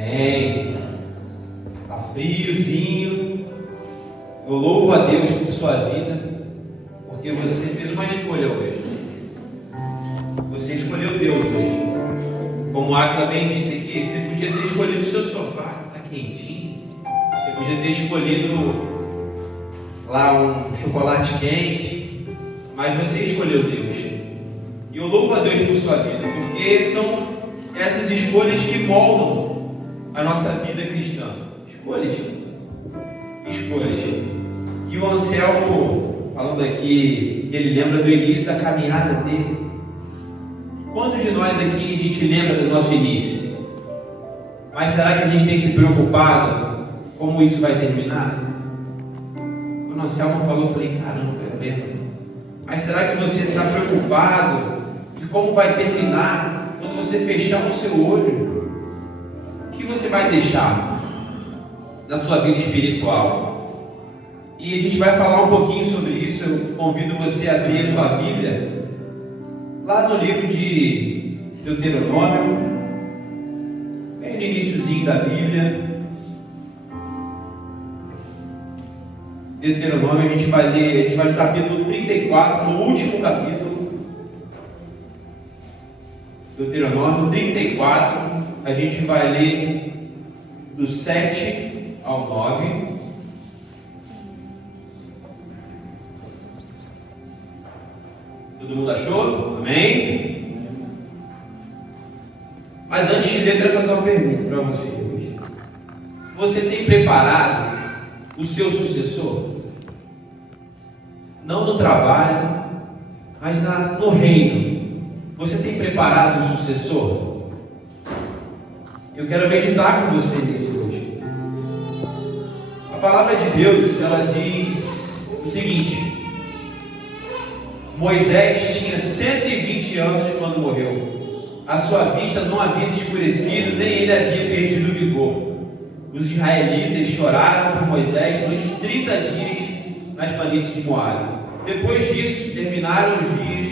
Amém. Tá friozinho. Eu louvo a Deus por sua vida, porque você fez uma escolha hoje. Você escolheu Deus hoje. Como a Áquila bem disse aqui, você podia ter escolhido o seu sofá, tá quentinho. Você podia ter escolhido lá um chocolate quente, mas você escolheu Deus. E eu louvo a Deus por sua vida, porque são essas escolhas que moldam a nossa vida cristã. Escolhas. E o Anselmo, falando aqui, ele lembra do início da caminhada dele. Quantos de nós aqui a gente lembra do nosso início? Mas será que a gente tem se preocupado como isso vai terminar? Quando o Anselmo falou, eu falei, caramba, eu lembro. Mas será que você está preocupado de como vai terminar quando você fechar o seu olho? O que você vai deixar na sua vida espiritual? E a gente vai falar um pouquinho sobre isso. Eu convido você a abrir a sua Bíblia lá no livro de Deuteronômio, bem no iniciozinho da Bíblia. Deuteronômio, a gente vai no capítulo 34, no último capítulo. Deuteronômio 34, a gente vai ler do 7 ao 9. Todo mundo achou? Amém? Mas antes de ler, eu quero fazer uma pergunta para você hoje. Você tem preparado o seu sucessor? Não no trabalho, mas no reino. Você tem preparado o sucessor? Eu quero meditar com você nisso hoje. A palavra de Deus, ela diz o seguinte: Moisés tinha 120 anos quando morreu. A sua vista não havia se escurecido, nem ele havia perdido o vigor. Os israelitas choraram por Moisés durante 30 dias nas planícies de Moabe. Depois disso, terminaram os dias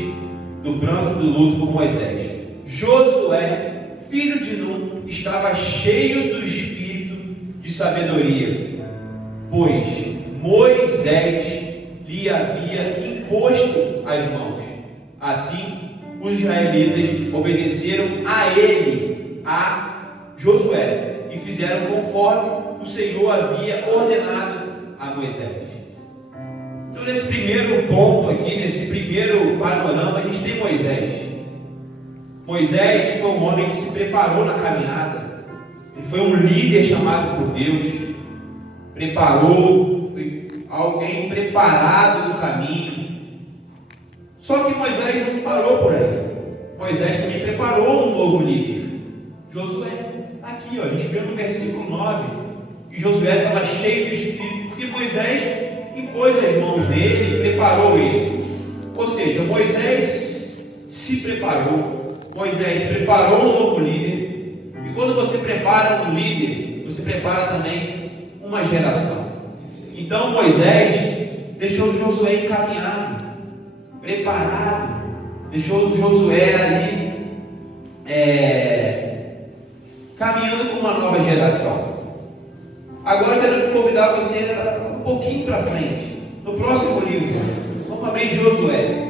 do pranto do luto por Moisés. Josué, filho de Nun, estava cheio do espírito de sabedoria, pois Moisés lhe havia imposto as mãos. Assim, os israelitas obedeceram a ele, a Josué, e fizeram conforme o Senhor havia ordenado a Moisés. Então, nesse primeiro ponto aqui, nesse primeiro panorama, a gente tem Moisés. Moisés foi um homem que se preparou na caminhada. Ele foi um líder chamado por Deus. Foi alguém preparado no caminho. Só que Moisés não parou por aí. Moisés também preparou um novo líder, Josué. Aqui, ó, a gente vê no versículo 9 que Josué estava cheio de espírito, porque Moisés impôs as mãos nele e preparou ele. Ou seja, Moisés se preparou. Moisés preparou um novo líder. E quando você prepara um líder, você prepara também uma geração. Então Moisés deixou Josué encaminhado, preparado, deixou Josué ali caminhando com uma nova geração. Agora eu quero convidar você um pouquinho para frente, no próximo livro. Vamos abrir Josué.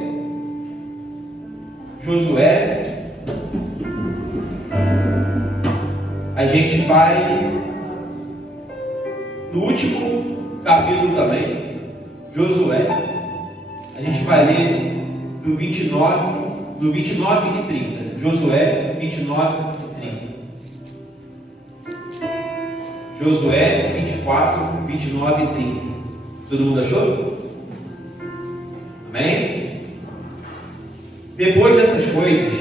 A gente vai no último capítulo também, Josué. A gente vai ler do 29 e 30. Josué 29 e 30. Josué 24, 29 e 30. Todo mundo achou? Amém? Depois dessas coisas,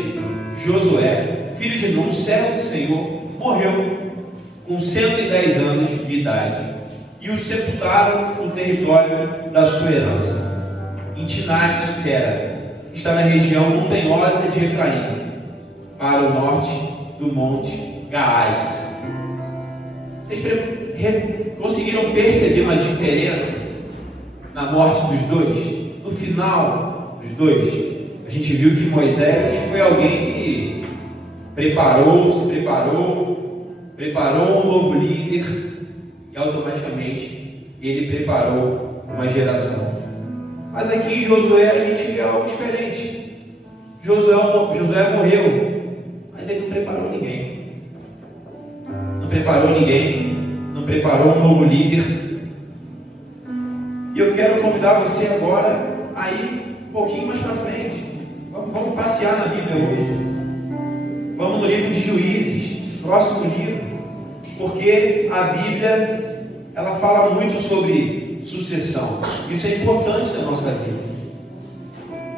Josué, filho de Nun, servo do Senhor, morreu com 110 anos de idade, e o sepultaram no território da sua herança, em Timnat-Sera, que está na região montanhosa de Efraim, para o norte do monte Gaás. Vocês conseguiram perceber uma diferença na morte dos dois? No final dos dois, a gente viu que Moisés foi alguém que se preparou, preparou um novo líder e automaticamente ele preparou uma geração. Mas aqui em Josué a gente vê algo diferente. Josué morreu, mas ele não preparou ninguém. Não preparou ninguém, não preparou um novo líder. E eu quero convidar você agora a ir um pouquinho mais para frente. Vamos passear na Bíblia hoje. Vamos no livro de Juízes, próximo livro, porque a Bíblia ela fala muito sobre sucessão. Isso é importante na nossa vida.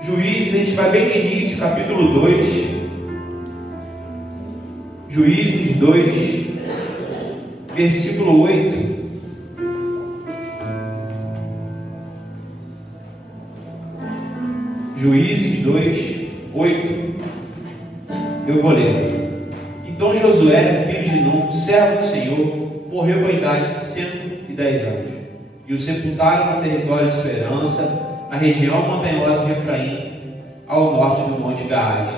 Juízes, a gente vai bem no início, capítulo 2. Juízes 2, versículo 8. Juízes 2, 8. Eu vou ler. Então Josué, filho de Nun, servo do Senhor, morreu com a idade de 110 anos. E o sepultaram no território de sua herança, na região montanhosa de Efraim, ao norte do Monte Gaás.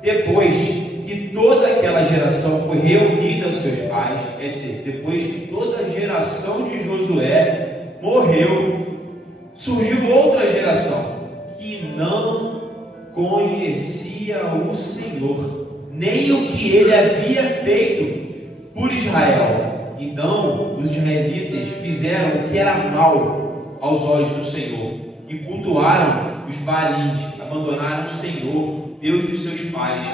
Depois que toda aquela geração foi reunida aos seus pais, quer dizer, depois que toda a geração de Josué morreu, surgiu outra geração que não conhecia o Senhor, nem o que ele havia feito por Israel. Então os israelitas fizeram o que era mal aos olhos do Senhor e cultuaram os Baalins, abandonaram o Senhor, Deus dos seus pais,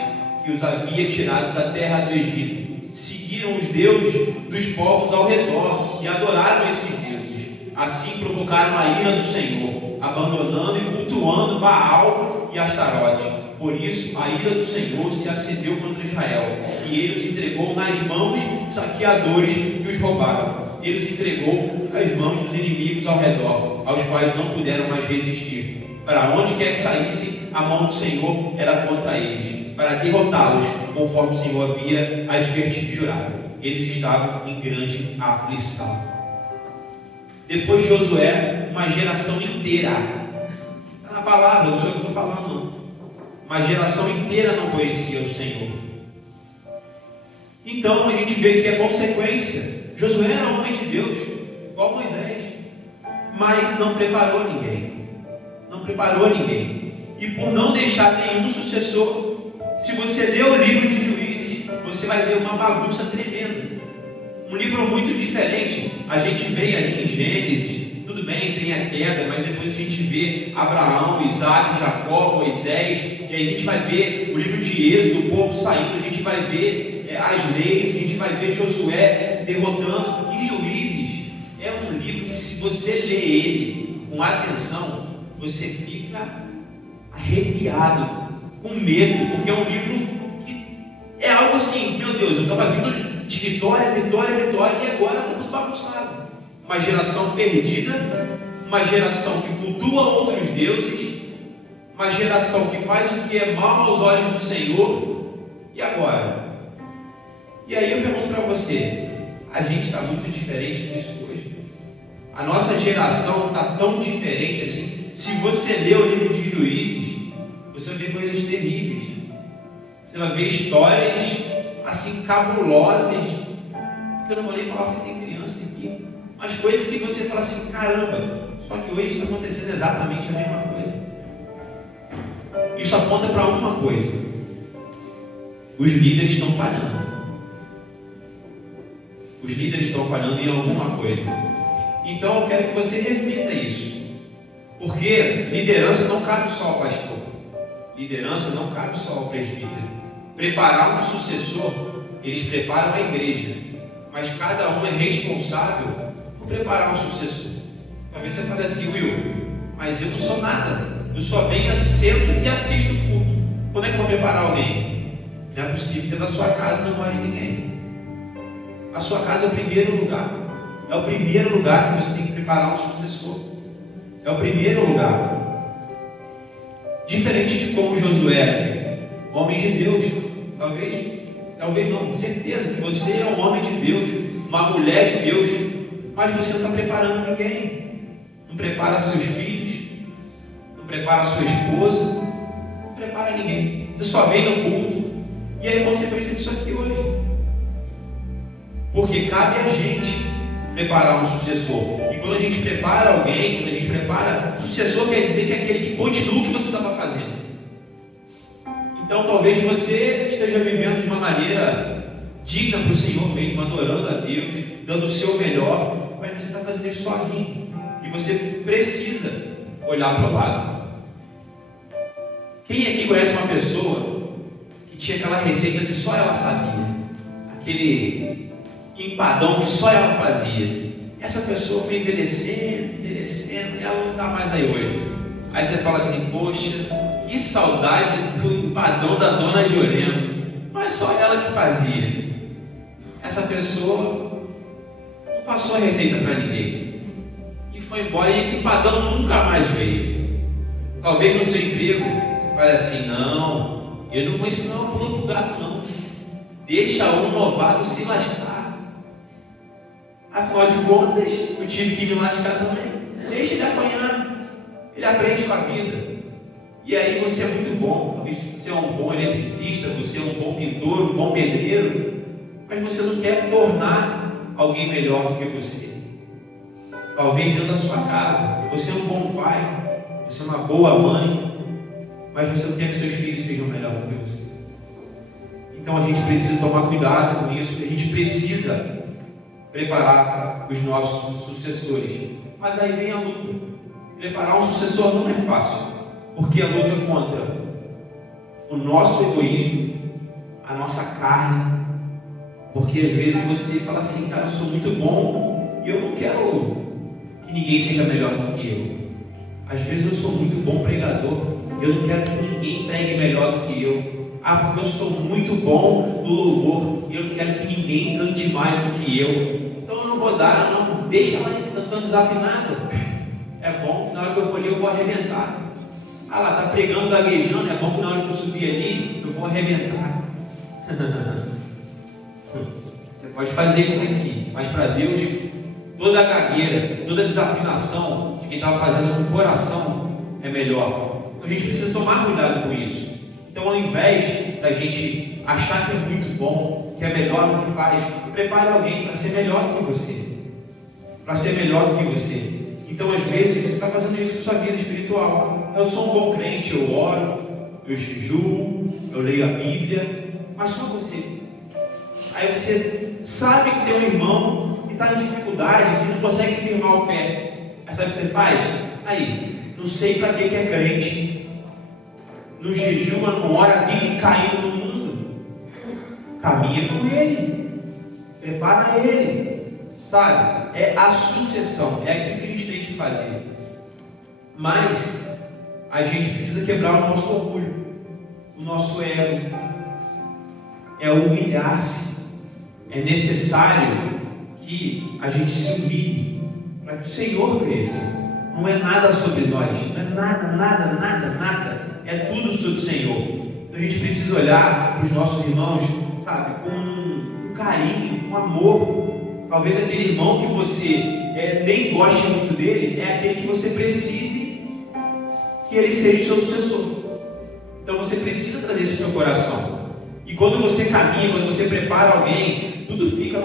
que os havia tirado da terra do Egito. Seguiram os deuses dos povos ao redor e adoraram esses deuses. Assim provocaram a ira do Senhor, abandonando e cultuando Baal e Astarote. Por isso a ira do Senhor se acendeu contra Israel, e ele os entregou nas mãos de saqueadores que os roubaram. Ele os entregou nas mãos dos inimigos ao redor, aos quais não puderam mais resistir. Para onde quer que saíssem, a mão do Senhor era contra eles, para derrotá-los, conforme o Senhor havia advertido e jurado. Eles estavam em grande aflição. Depois de Josué, uma geração inteira, está na palavra, não sou eu que estou falando, não. Uma geração inteira não conhecia o Senhor. Então a gente vê que é consequência. Josué era homem de Deus, igual Moisés, mas não preparou ninguém. Não preparou ninguém. E por não deixar nenhum sucessor, se você ler o livro de Juízes, você vai ver uma bagunça tremenda. Um livro muito diferente. A gente vê ali em Gênesis, tudo bem, tem a queda, mas depois a gente vê Abraão, Isaac, Jacó, Moisés, e aí a gente vai ver o livro de Êxodo, o povo saindo, a gente vai ver as leis, a gente vai ver Josué derrotando. E Juízes é um livro que, se você lê ele com atenção, você fica arrepiado, com medo, porque é um livro que é algo assim, meu Deus, eu estava vindo de vitória, vitória, vitória, e agora está tudo bagunçado. Uma geração perdida, uma geração que cultua outros deuses, uma geração que faz o que é mal aos olhos do Senhor. E agora? E aí eu pergunto para você, a gente está muito diferente disso hoje? A nossa geração está tão diferente assim? Se você ler o livro de Juízes, você vai ver coisas terríveis. Você vai ver histórias assim cabulosas, que eu não vou nem falar porque tem criança aqui, mas coisas que você fala assim, caramba, só que hoje está acontecendo exatamente a mesma coisa. Isso aponta para uma coisa: os líderes estão falhando. Os líderes estão falhando em alguma coisa. Então eu quero que você reflita isso, porque liderança não cabe só ao pastor, liderança não cabe só ao presbítero. Preparar um sucessor, eles preparam a igreja, mas cada um é responsável por preparar um sucessor. Talvez você fale assim, Will, mas eu não sou nada, eu só venho, sento e assisto o culto. Como é que eu vou preparar alguém? Não é possível que na sua casa não more ninguém. A sua casa é o primeiro lugar. É o primeiro lugar que você tem que preparar um sucessor. É o primeiro lugar. Diferente de como Josué, homem de Deus, talvez não, com certeza que você é um homem de Deus, uma mulher de Deus, mas você não está preparando ninguém. Não prepara seus filhos, não prepara sua esposa, não prepara ninguém. Você só vem no culto, e aí a consequência disso aqui hoje. porque cabe a gente preparar um sucessor. E quando a gente prepara alguém, quando a gente prepara, sucessor quer dizer que é aquele que continua o que você estava fazendo. Então talvez você esteja vivendo de uma maneira digna para o Senhor mesmo, adorando a Deus, dando o seu melhor, mas você está fazendo isso sozinho. E você precisa olhar para o lado. Quem aqui conhece uma pessoa que tinha aquela receita que só ela sabia? Aquele empadão que só ela fazia. Essa pessoa foi envelhecendo, e ela não está mais aí hoje. Aí você fala assim, poxa, que saudade do empadão da dona Jurema. Mas só ela que fazia. Essa pessoa não passou a receita para ninguém. E foi embora, e esse empadão nunca mais veio. Talvez no seu emprego, você fale assim, não, eu não vou ensinar uma pula pro gato não. Deixa um novato se lascar. Afinal de contas, eu tive que me lascar também. Deixa ele apanhar. Ele aprende com a vida. E aí você é muito bom. Talvez você é um bom eletricista, você é um bom pintor, um bom pedreiro, mas você não quer tornar alguém melhor do que você. Talvez dentro da sua casa, você é um bom pai, você é uma boa mãe, mas você não quer que seus filhos sejam melhores do que você. Então a gente precisa tomar cuidado com isso, porque a gente precisa preparar os nossos sucessores. Mas aí vem a luta. Preparar um sucessor não é fácil, porque a luta é contra o nosso egoísmo, a nossa carne, porque às vezes você fala assim, cara, eu sou muito bom e eu não quero que ninguém seja melhor do que eu. Às vezes eu sou muito bom pregador, eu não quero que ninguém pregue melhor do que eu. Ah, porque eu sou muito bom no louvor e eu não quero que ninguém cante mais do que eu. Então eu não vou dar, não, deixa ela cantando desafinada. É bom que na hora que eu for ali eu vou arrebentar. Ah lá, está pregando, gaguejando, é bom que na hora que eu subir ali eu vou arrebentar. Você pode fazer isso aqui, mas para Deus, toda a gagueira, toda a desafinação de quem estava fazendo com o coração é melhor. Então a gente precisa tomar cuidado com isso. Então, ao invés da gente achar que é muito bom, que é melhor no que faz, prepare alguém para ser melhor do que você. Para ser melhor do que você. Então, às vezes, você está fazendo isso com sua vida espiritual. Eu sou um bom crente, eu oro, eu jejuo, eu leio a Bíblia, mas só você. Aí você sabe que tem um irmão que está em dificuldade, que não consegue firmar o pé. Aí sabe o que você faz? Aí, não sei para que é crente. No jejum, não ora, vive caindo no mundo. Caminha com ele, prepara ele, sabe? É a sucessão, é aquilo que a gente tem que fazer. Mas a gente precisa quebrar o nosso orgulho, o nosso ego. É humilhar-se. É necessário que a gente se humilhe para que o Senhor cresça. Não é nada sobre nós, não é nada. É tudo sobre o Senhor. Então a gente precisa olhar para os nossos irmãos, sabe, com um carinho, um amor. Talvez aquele irmão que você nem goste muito dele, é aquele que você precise que ele seja o seu sucessor. Então você precisa trazer isso no seu coração. E quando você caminha, quando você prepara alguém, tudo fica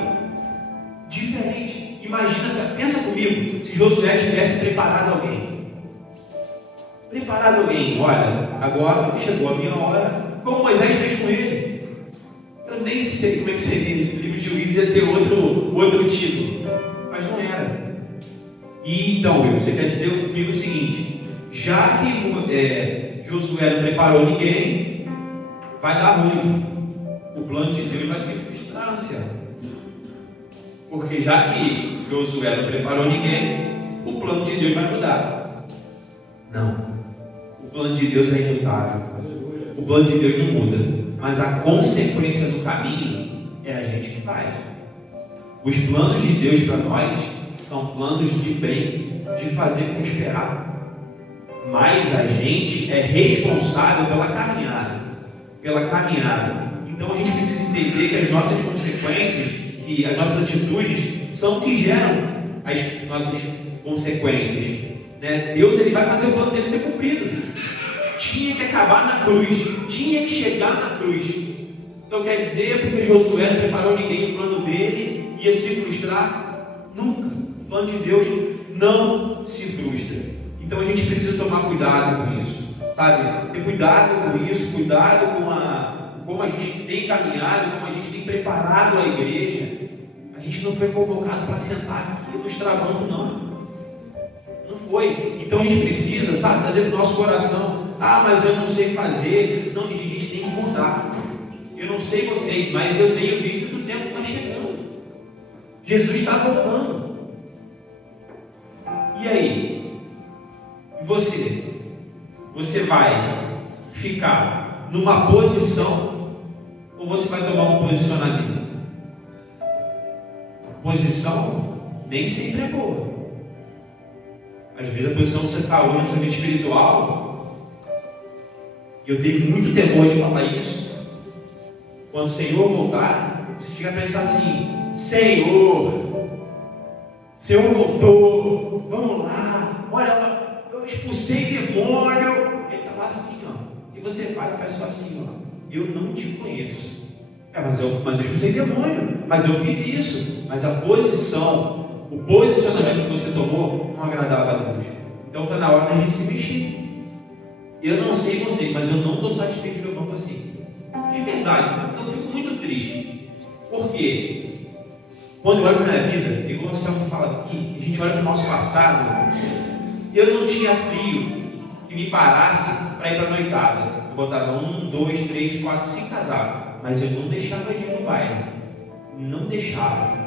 diferente. Imagina, pensa comigo, se Josué tivesse preparado alguém. Olha, agora chegou a minha hora, como Moisés fez com ele. Eu nem sei como é que seria, o livro de Juízes ia ter outro título, mas não era. E então, você quer dizer comigo o seguinte: já que Josué não preparou ninguém, vai dar ruim. O plano de Deus vai se frustrar, Luciano. Porque já que Josué não preparou ninguém, o plano de Deus vai mudar. Não. O plano de Deus é imutável. O plano de Deus não muda. Mas a consequência do caminho é a gente que faz. Os planos de Deus para nós são planos de bem, de fazer prosperar. Mas a gente é responsável pela caminhada. Então a gente precisa entender que as nossas consequências, que as nossas atitudes são o que geram as nossas consequências. Deus ele vai fazer o plano dele ser cumprido. Tinha que acabar na cruz, tinha que chegar na cruz. Então quer dizer, porque Josué não preparou ninguém no plano dele, ia se frustrar? Nunca. O plano de Deus não se frustra. Então a gente precisa tomar cuidado com isso, sabe? Ter cuidado com isso, cuidado com como a gente tem caminhado, como a gente tem preparado a igreja. A gente não foi convocado para sentar aqui nos travando, não. Não foi. Então a gente precisa, sabe, trazer para o nosso coração: ah, mas eu não sei fazer. Não, gente, a gente tem que mudar. Eu não sei vocês, mas eu tenho visto que o tempo está chegando. Jesus está voltando. E aí? E você? Você vai ficar numa posição ou você vai tomar um posicionamento? Posição nem sempre é boa. Às vezes a posição que você está hoje na sua vida espiritual, e eu tenho muito temor de falar isso, quando o Senhor voltar, você chega para ele e fala assim: Senhor voltou, vamos lá, olha, eu expulsei demônio. Ele está lá assim, ó, e você vai e faz só assim, ó: eu não te conheço. Mas eu expulsei demônio, mas eu fiz isso. Mas a posição, o posicionamento que você tomou não agradava a Deus. Então está na hora da gente se mexer. Eu não sei você, mas eu não estou satisfeito com o meu banco assim. De verdade, eu fico muito triste. Por quê? Quando eu olho para a minha vida, igual o Celso fala aqui, a gente olha para o nosso passado, eu não tinha frio que me parasse para ir para a noitada. Eu botava 1, 2, 3, 4, 5 casacos, mas eu não deixava de ir no baile. Não deixava.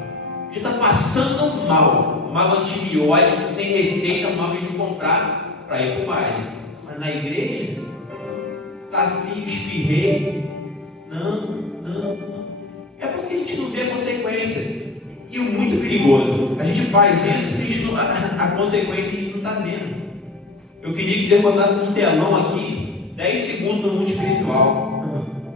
Já está passando mal, tomava antibiótico sem receita, tomava de comprar para ir para o baile. Mas na igreja, está frio, espirrei. Não. É porque a gente não vê a consequência. E o muito perigoso, a gente faz isso, a consequência a gente não está vendo. Eu queria que Deus botasse um telão aqui, 10 segundos no mundo espiritual.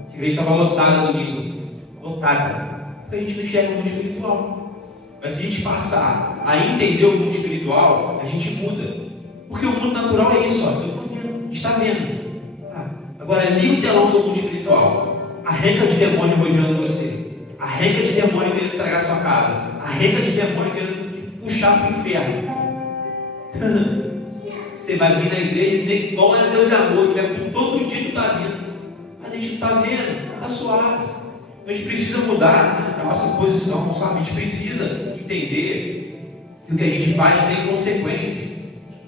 Essa igreja estava lotada domingo. Lotada. Porque a gente não enxerga o mundo espiritual. Mas se a gente passar a entender o mundo espiritual, a gente muda. Porque o mundo natural é isso, ó, eu estou vendo, a gente está vendo. Tá? Agora liga o telão do mundo espiritual. Arranca de demônio rodeando você. Arranca de demônio querendo tragar sua casa. Arranca de demônio querendo te puxar para o inferno. Você vai vir na igreja e nem glória a Deus de amor, que é por todo dia que está vindo. A gente não está vendo, está suave. A gente precisa mudar a nossa posição, sabe? A gente precisa entender que o que a gente faz tem consequência,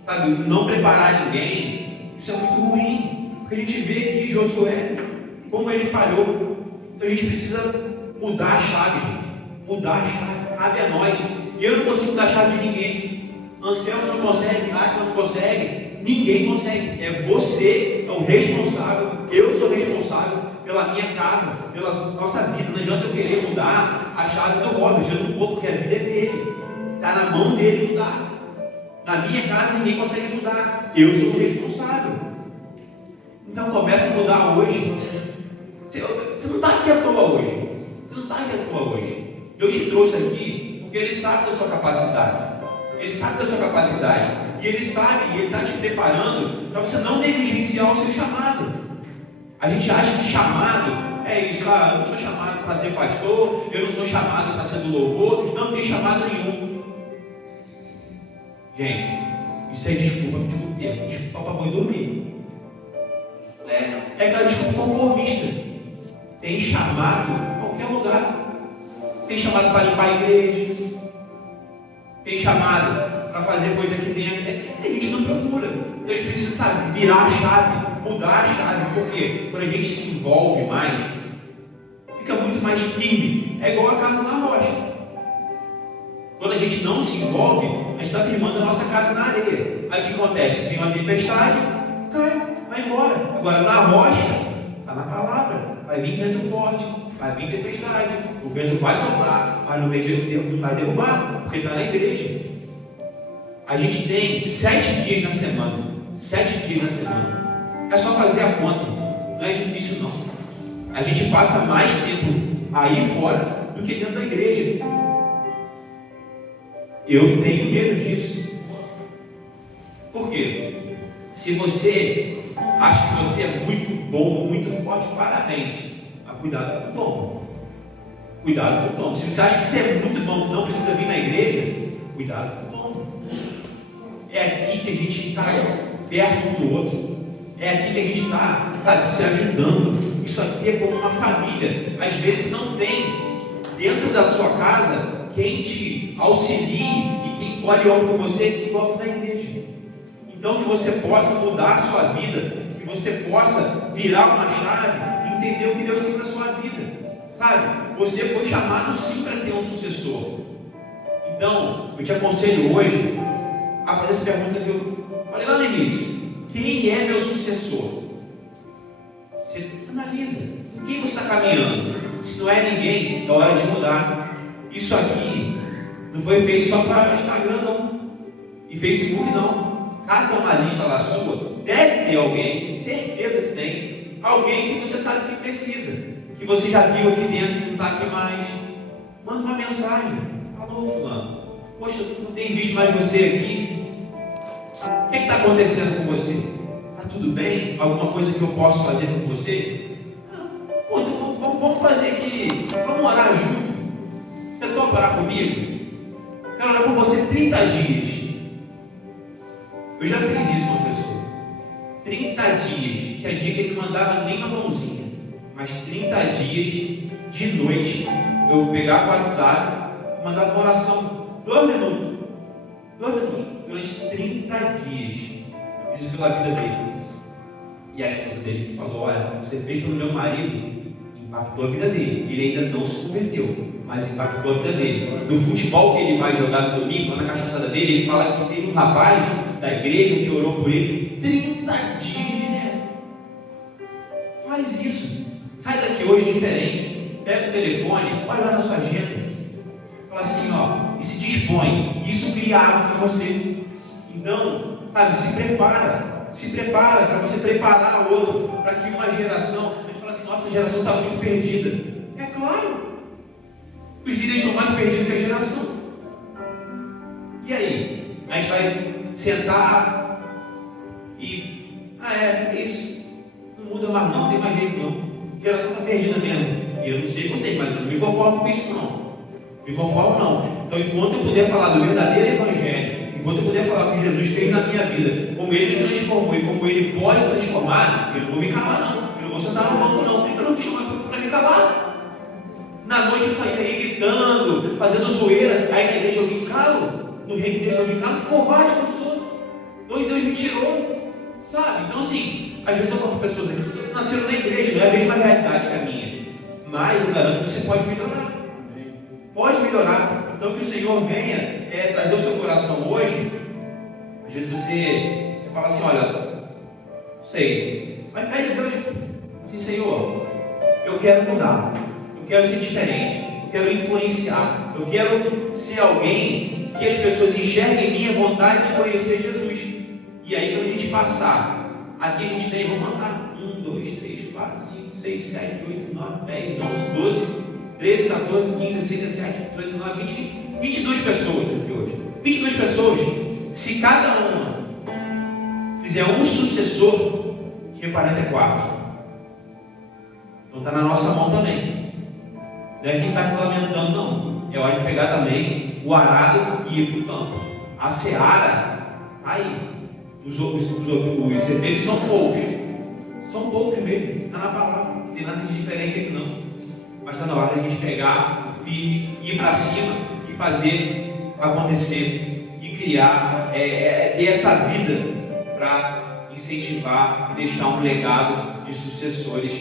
sabe? Não preparar ninguém, isso é muito ruim, porque a gente vê aqui Josué, como ele falhou. Então a gente precisa mudar a chave, gente. Mudar a chave, cabe a nós. E eu não consigo dar a chave de ninguém. Anselmo não consegue, Aquila não consegue, ninguém consegue. É você, é o responsável. Eu sou responsável pela minha casa, pela nossa vida. Não adianta eu querer mudar a chave do Robert. Eu não vou, porque a vida é dele. Está na mão dele mudar. Na minha casa ninguém consegue mudar. Eu sou o responsável. Então começa a mudar hoje. Você não está aqui à toa hoje. Você não está aqui à toa hoje. Deus te trouxe aqui porque Ele sabe da sua capacidade. Ele sabe da sua capacidade. E Ele sabe, e Ele está te preparando para você não negligenciar o seu chamado. A gente acha que chamado é isso. Ah, eu não sou chamado para ser pastor, eu não sou chamado para ser do louvor, não tem chamado nenhum. Gente, isso é desculpa para boi dormir. É aquela desculpa conformista. Tem chamado em qualquer lugar. Tem chamado para limpar a igreja. Tem chamado para fazer coisa aqui dentro. A gente não procura. Então a gente precisa, sabe, virar a chave, mudar a chave. Porque quando a gente se envolve mais, fica muito mais firme. É igual a casa na rocha. Quando a gente não se envolve, a gente está firmando a nossa casa na areia. Aí o que acontece? Tem uma tempestade, cai, vai embora. Agora na rocha, está na palavra. Vai vir vento forte, vai vir tempestade, o vento vai soprar, mas não vai derrubar, porque está na igreja. A gente tem 7 dias na semana. 7 dias na semana. É só fazer a conta. Não é difícil não. A gente passa mais tempo aí fora do que dentro da igreja. Eu tenho medo disso. Por quê? Se você acha que você é muito bom, muito forte, parabéns. Mas cuidado com o dom. cuidado com o tom. Se você acha que você é muito bom, que não precisa vir na igreja, cuidado com o tom. É aqui que a gente está perto um do outro. É aqui que a gente está, sabe, se ajudando. Isso aqui é como uma família. Às vezes não tem dentro da sua casa quem te auxilie e quem pode orar com você igual na igreja. Então que você possa mudar a sua vida, que você possa virar uma chave, entender o que Deus tem para a sua vida. Sabe, você foi chamado sim para ter um sucessor. Então, eu te aconselho hoje a fazer essa pergunta que eu falei lá no início: quem é meu sucessor? Você analisa, com quem você está caminhando? Se não é ninguém, é hora de mudar. Isso aqui não foi feito só para Instagram não, e Facebook não. Cada uma lista lá sua, deve ter alguém, certeza que tem, alguém que você sabe que precisa, que você já viu aqui dentro, que não está aqui mais. Manda uma mensagem: alô fulano, poxa, não tenho visto mais você aqui, o que está acontecendo com você? Está tudo bem? Alguma coisa que eu posso fazer com você? Pô, então vamos fazer aqui, vamos orar junto. Você topa orar comigo? Quero orar por você 30 dias. Eu já fiz isso com uma pessoa. 30 dias, tinha dia que ele não mandava nem uma mãozinha, mas 30 dias de noite eu pegava o WhatsApp e mandava uma oração, 2 minutos, durante 30 dias. Eu fiz isso pela vida dele. E a esposa dele falou: olha, você fez pelo meu marido, impactou a vida dele. Ele ainda não se converteu, mas impactou a vida dele. No futebol que ele vai jogar no domingo, na cachaçada dele, ele fala que teve um rapaz da igreja que orou por ele 30 dias direto. Faz isso. Sai daqui hoje diferente. Pega o telefone, olha lá na sua agenda. Fala assim, ó, e se dispõe. Isso cria hábito para você. Então, sabe, se prepara para você preparar o outro, para que uma geração, a gente fala assim: nossa, a geração está muito perdida. É claro, os líderes estão mais perdidos que a geração. E aí? A gente vai sentar e, é isso, não muda mais não tem mais jeito não, a geração está perdida mesmo. E eu não sei vocês, mas eu não me conformo com isso não. Me conformo não. Então, enquanto eu puder falar do verdadeiro evangelho, enquanto eu puder falar o que Jesus fez na minha vida, como Ele me transformou e como Ele pode transformar, eu não vou me calar não. Eu não vou sentar no banco não. Eu não vou chamar para me calar. Na noite eu saí aí gritando, fazendo zoeira. Aí na igreja eu me calo. No reino de Deus eu me calo. Que covarde que eu sou. Deus me tirou. Sabe? Então assim, às vezes eu falo para pessoas aqui que nasceram na igreja, não é a mesma realidade que a minha. Mas eu garanto que você pode melhorar. Pode melhorar. Então que o Senhor venha trazer o seu coração hoje. Às vezes você fala assim: olha, não sei, mas pede a Deus assim: Senhor, eu quero mudar, eu quero ser diferente, eu quero influenciar, eu quero ser alguém que as pessoas enxerguem em mim a vontade de conhecer Jesus. E aí, quando a gente passar, aqui a gente tem, vamos matar 1, 2, 3, 4, 5, 6, 7, 8, 9, 10, 11, 12, 13, 14, 15, 16, 17, 18, 19, 20, 22 pessoas aqui hoje. 22 pessoas. Se cada uma fizer um sucessor, tinha 44. Então está na nossa mão também. Não é quem está se lamentando, não. É hora de pegar também o arado e ir para o campo. A seara está aí. Os efeitos são poucos. São poucos mesmo. Está na palavra. Não tem nada de diferente aqui não. Mas está na hora de a gente pegar o firme, ir para cima e fazer acontecer e criar, ter essa vida para incentivar e deixar um legado de sucessores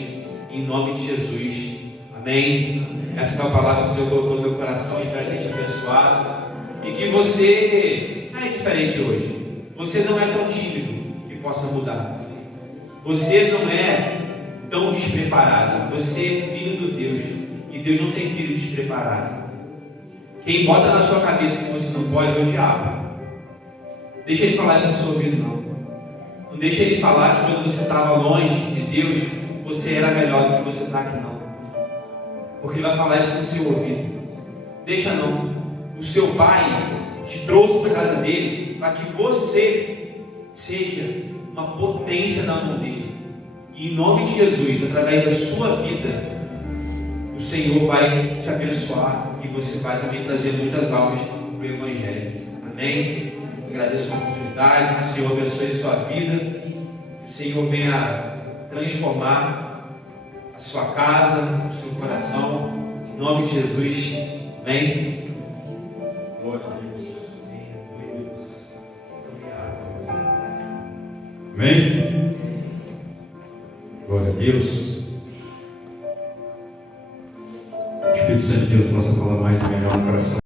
em nome de Jesus. Amém? Essa é a palavra que o Senhor colocou no meu coração. Espero ter te abençoado e que você saia diferente hoje. Você não é tão tímido que possa mudar. Você não é tão despreparado. Você é filho do Deus. E Deus não tem filho despreparado. Quem bota na sua cabeça que você não pode é o diabo. Deixa ele falar isso no seu ouvido, não. Não deixa ele falar que quando você estava longe de Deus, você era melhor do que você está aqui, não. Porque ele vai falar isso no seu ouvido. Deixa não. O seu pai te trouxe para a casa dele para que você seja uma potência na mão dele. E em nome de Jesus, através da sua vida, o Senhor vai te abençoar e você vai também trazer muitas almas para o Evangelho. Amém? Agradeço a oportunidade, que o Senhor abençoe a sua vida, que o Senhor venha transformar a sua casa, o seu coração, em nome de Jesus. Amém? Glória a Deus. Amém? Glória a Deus. O Espírito Santo de Deus possa falar mais e melhor no coração.